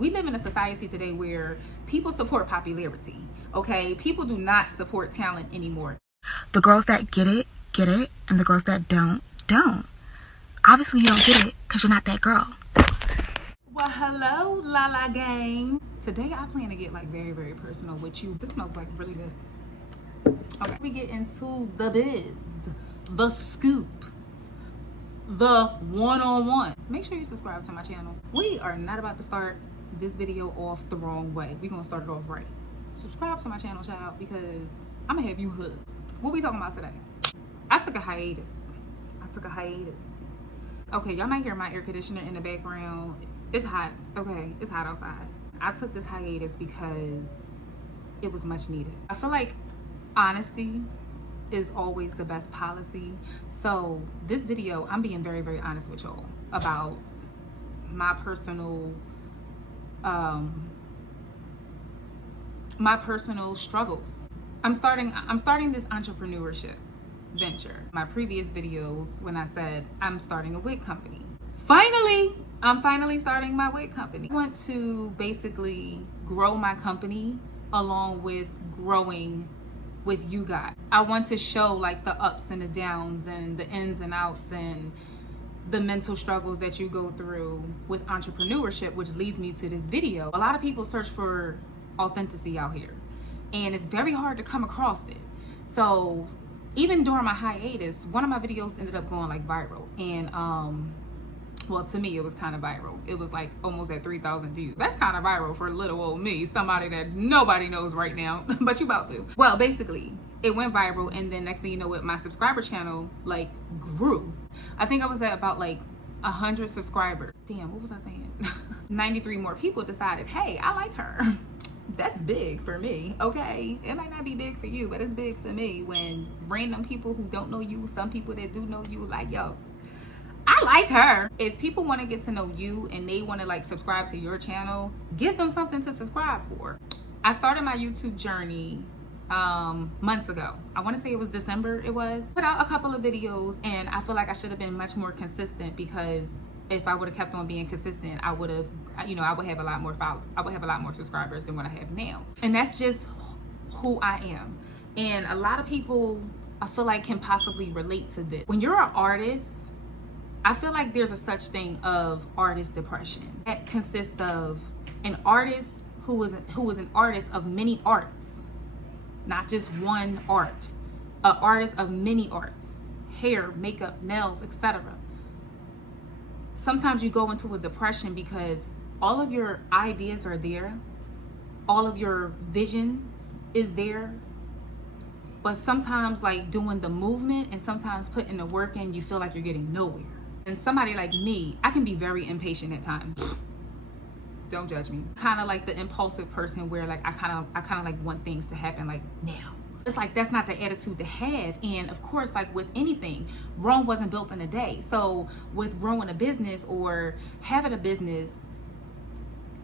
we live in a society today where people support popularity, okay? People do not support talent anymore. The girls that get it, and the girls that don't. Obviously, you don't get it because you're not that girl. Well, hello, LaLa gang. Today, I plan to get like very, very personal with you. This smells like really good. Okay, we get into the biz, the scoop, the one-on-one. Make sure you subscribe to my channel. We are not about to start this video off the wrong way. We're gonna start it off right. Subscribe to my channel, child, because I'm gonna have you hooked. What we talking about today? I took a hiatus. Okay, y'all might hear my air conditioner in the background. It's hot. Okay, it's hot outside. I took this hiatus because it was much needed. I feel like honesty is always the best policy. So this video, I'm being very, very honest with y'all about my personal struggles. I'm starting this entrepreneurship venture. My previous videos, when I said I'm starting a wig company. I'm finally starting my wig company. I want to basically grow my company along with growing with you guys. I want to show like the ups and the downs and the ins and outs and the mental struggles that you go through with entrepreneurship, which leads me to this video. A lot of people search for authenticity out here, and it's very hard to come across it. So even during my hiatus, one of my videos ended up going like viral, and well, to me, it was kind of viral. It was like almost at 3,000 views. That's kind of viral for little old me, somebody that nobody knows right now, but you about to. Well, basically, it went viral, and then next thing you know, my subscriber channel like grew. I think I was at about like 100 subscribers. Damn, what was I saying? 93 more people decided, hey, I like her. That's big for me, okay? It might not be big for you, but it's big for me when random people who don't know you, some people that do know you, like, yo, I like her. If people want to get to know you and they want to like subscribe to your channel, give them something to subscribe for. I started my YouTube journey months ago. I want to say it was December. Put out a couple of videos, and I feel like I should have been much more consistent, because if I would have kept on being consistent, I would have, I would have a lot more I would have a lot more subscribers than what I have now. And that's just who I am. And a lot of people, I feel like, can possibly relate to this. When you're an artist, I feel like there's a such thing of artist depression. That consists of an artist who is an artist of many arts, not just one art. An artist of many arts, hair, makeup, nails, etc. Sometimes you go into a depression because all of your ideas are there, all of your visions is there, but sometimes like doing the movement and sometimes putting the work in, you feel like you're getting nowhere. And somebody like me, I can be very impatient at times. Don't judge me. Kind of like the impulsive person where like I kind of like want things to happen like now. It's like that's not the attitude to have. And of course, like with anything, Rome wasn't built in a day. So with growing a business or having a business,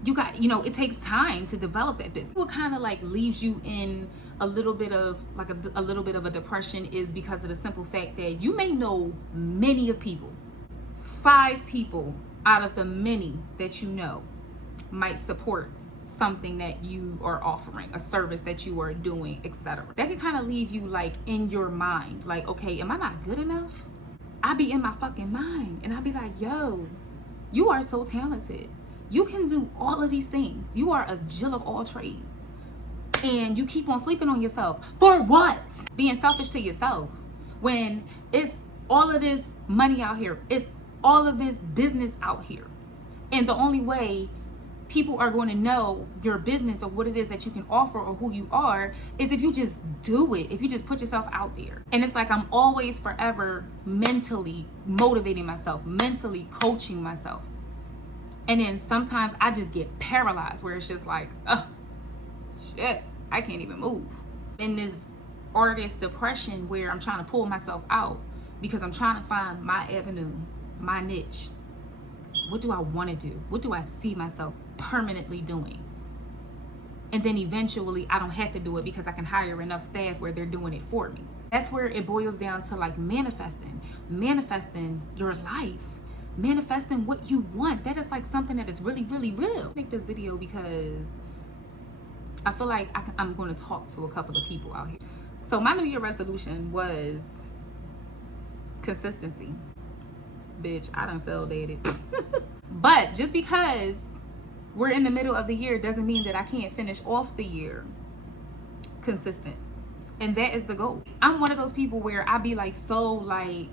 you got, it takes time to develop that business. What kind of like leaves you in a little bit of like a little bit of a depression is because of the simple fact that you may know many of people. 5 people out of the many that you know might support something that you are offering, a service that you are doing, etc. That can kind of leave you like in your mind, like, okay, am I not good enough? I be in my fucking mind, and I be like, yo, you are so talented. You can do all of these things. You are a Jill of all trades, and you keep on sleeping on yourself. For what? Being selfish to yourself when it's all of this money out here. It's all of this business out here, and the only way people are going to know your business or what it is that you can offer or who you are is if you just do it, if you just put yourself out there. And it's like I'm always forever mentally motivating myself, mentally coaching myself, and then sometimes I just get paralyzed where it's just like, oh shit, I can't even move. In this artist depression where I'm trying to pull myself out because I'm trying to find my avenue, my niche. What do I want to do? What do I see myself permanently doing? And then eventually I don't have to do it because I can hire enough staff where they're doing it for me. That's where it boils down to like manifesting your life. manifesting what you want. That is like something that is really, really real. Make this video because I feel like I'm going to talk to a couple of people out here. So my New Year resolution was consistency. Bitch, I done failed at it. But just because we're in the middle of the year doesn't mean that I can't finish off the year consistent. And that is the goal. I'm one of those people where I be like so like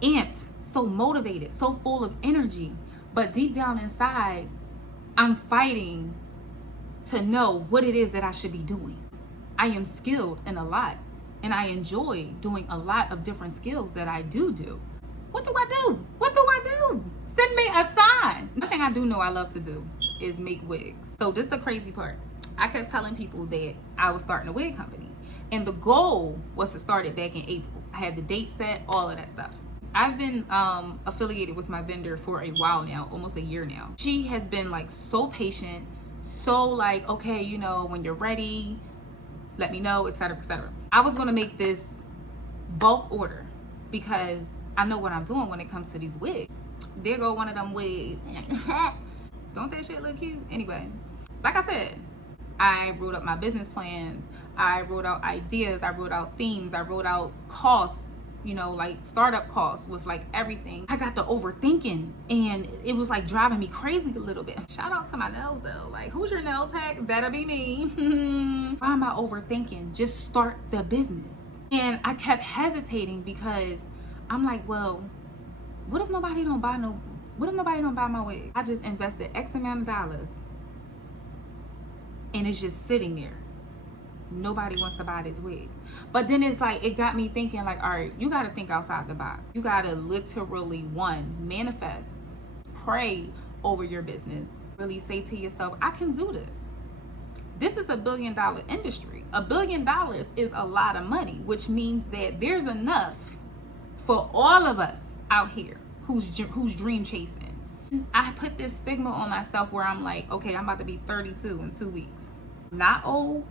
amped, so motivated, so full of energy. But deep down inside, I'm fighting to know what it is that I should be doing. I am skilled in a lot, and I enjoy doing a lot of different skills that I do. What do I do? What do I do? Send me a sign. One thing I do know I love to do is make wigs. So this is the crazy part. I kept telling people that I was starting a wig company, and the goal was to start it back in April. I had the date set, all of that stuff. I've been affiliated with my vendor for a while now, almost a year now. She has been like so patient, so like, okay, you know, when you're ready, let me know, etc., etc. I was gonna make this bulk order because I know what I'm doing when it comes to these wigs. There go one of them wigs. Don't that shit look cute? Anyway, like I said, I wrote up my business plans. I wrote out ideas. I wrote out themes. I wrote out costs, you know, like startup costs with like everything. I got the overthinking, and it was like driving me crazy a little bit. Shout out to my nails though. Like, who's your nail tech? That'll be me. Why am I overthinking? Just start the business. And I kept hesitating because I'm like, well, what if nobody don't buy my wig? I just invested X amount of dollars and it's just sitting there. Nobody wants to buy this wig. But then it's like, it got me thinking like, all right, you got to think outside the box. You got to literally, one, manifest, pray over your business. Really say to yourself, I can do this. This is $1 billion industry. $1 billion is a lot of money, which means that there's enough for all of us out here who's dream chasing. I put this stigma on myself where I'm like, okay, I'm about to be 32 in 2 weeks. Not old,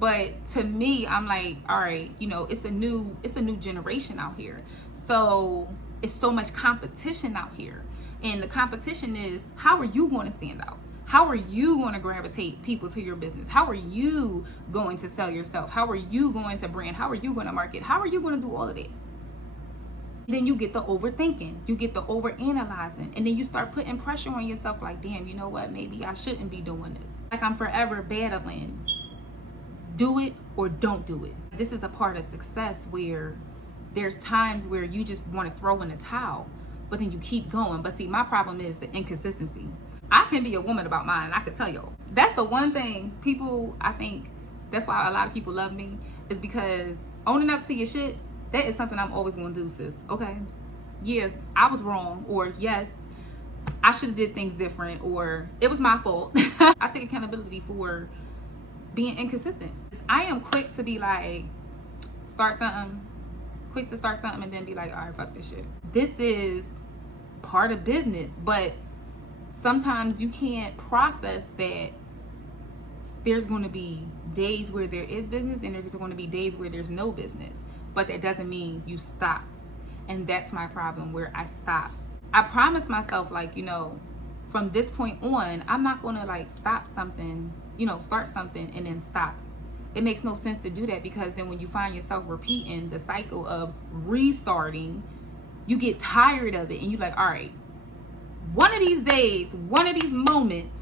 but to me, I'm like, all right, you know, it's a new generation out here. So it's so much competition out here. And the competition is, how are you going to stand out? How are you going to gravitate people to your business? How are you going to sell yourself? How are you going to brand? How are you going to market? How are you going to do all of that? Then you get the overthinking, you get the overanalyzing, and then you start putting pressure on yourself like, damn, you know what, maybe I shouldn't be doing this. Like, I'm forever battling, do it or don't do it. This is a part of success where there's times where you just want to throw in the towel, but then you keep going. But see, my problem is the inconsistency. I can be a woman about mine, and I could tell y'all. That's the one thing people, I think, that's why a lot of people love me, is because owning up to your shit, that is something I'm always gonna do, sis. Okay, yeah, I was wrong, or yes, I should have did things different, or it was my fault. I take accountability for being inconsistent. I am quick to be like, start something, quick to start something, and then be like, all right, fuck this shit. This is part of business, but sometimes you can't process that there's going to be days where there is business and there's going to be days where there's no business. But that doesn't mean you stop. And that's my problem, where I stop. I promised myself, like, you know, from this point on, I'm not going to like stop something, you know, start something and then stop. It makes no sense to do that, because then when you find yourself repeating the cycle of restarting, you get tired of it and you're like, all right, one of these days, one of these moments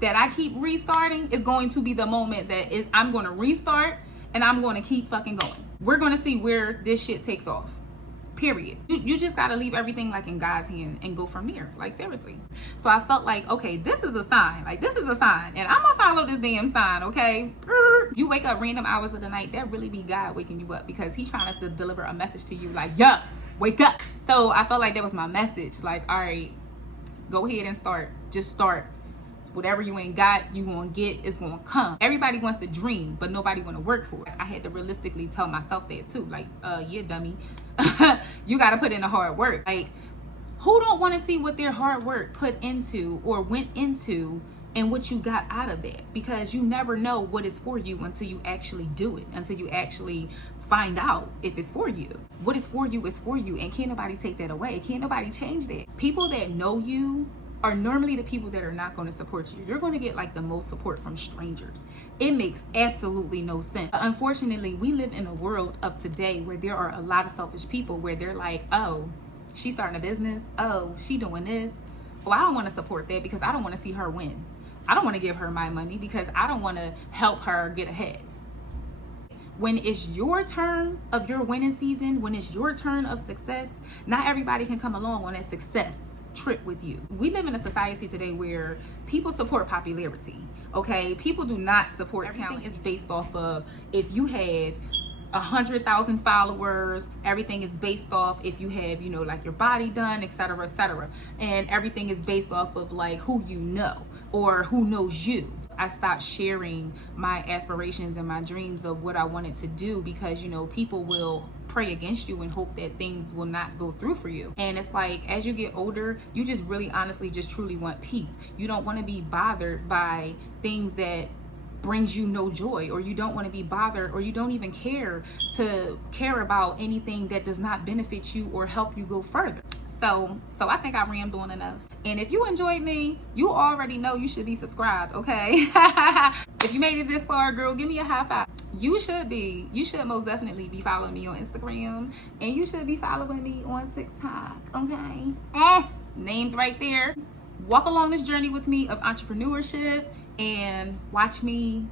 that I keep restarting is going to be the moment that is I'm going to restart, and I'm going to keep fucking going. We're going to see where this shit takes off. Period. You just got to leave everything like in God's hand and go from there. Like, seriously. So I felt like, okay, this is a sign. Like, this is a sign. And I'm going to follow this damn sign, okay? You wake up random hours of the night, that really be God waking you up, because he trying to deliver a message to you like, yeah, wake up. So I felt like that was my message. Like, all right, go ahead and start. Just start. Whatever you ain't got, you gonna get, it's gonna come. Everybody wants to dream, but nobody wanna work for it. I had to realistically tell myself that too. Like, yeah, dummy. You gotta put in the hard work. Like, who don't wanna see what their hard work put into or went into and what you got out of that? Because you never know what is for you until you actually do it, until you actually find out if it's for you. What is for you is for you, and can't nobody take that away. Can't nobody change that. People that know you are normally the people that are not going to support you. You're going to get like the most support from strangers. It makes absolutely no sense. Unfortunately, we live in a world of today where there are a lot of selfish people where they're like, oh, she's starting a business. Oh, she doing this. Oh, I don't want to support that because I don't want to see her win. I don't want to give her my money because I don't want to help her get ahead. When it's your turn of your winning season, when it's your turn of success, not everybody can come along on that success trip with you. We live in a society today where people support popularity, okay? People do not support talent. Everything is based off of if you have 100,000 followers, everything is based off if you have, you know, like your body done, etc., etc. And everything is based off of like who you know or who knows you. I stopped sharing my aspirations and my dreams of what I wanted to do because, you know, people will pray against you and hope that things will not go through for you. And it's like, as you get older, you just really honestly just truly want peace. You don't want to be bothered by things that brings you no joy, or you don't want to be bothered, or you don't even care about anything that does not benefit you or help you go further. So I think I rammed on enough. And if you enjoyed me, you already know you should be subscribed, okay? If you made it this far, girl, give me a high five. You should most definitely be following me on Instagram, and you should be following me on TikTok, okay? Names right there. Walk along this journey with me of entrepreneurship and watch me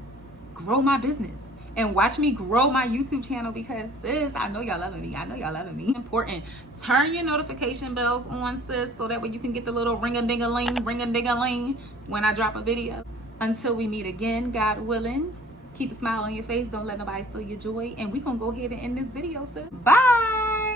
grow my business. And watch me grow my YouTube channel because, sis, I know y'all loving me. I know y'all loving me. Important. Turn your notification bells on, sis, so that way you can get the little ring-a-ding-a-ling when I drop a video. Until we meet again, God willing, keep a smile on your face. Don't let nobody steal your joy. And we gonna go ahead and end this video, sis. Bye.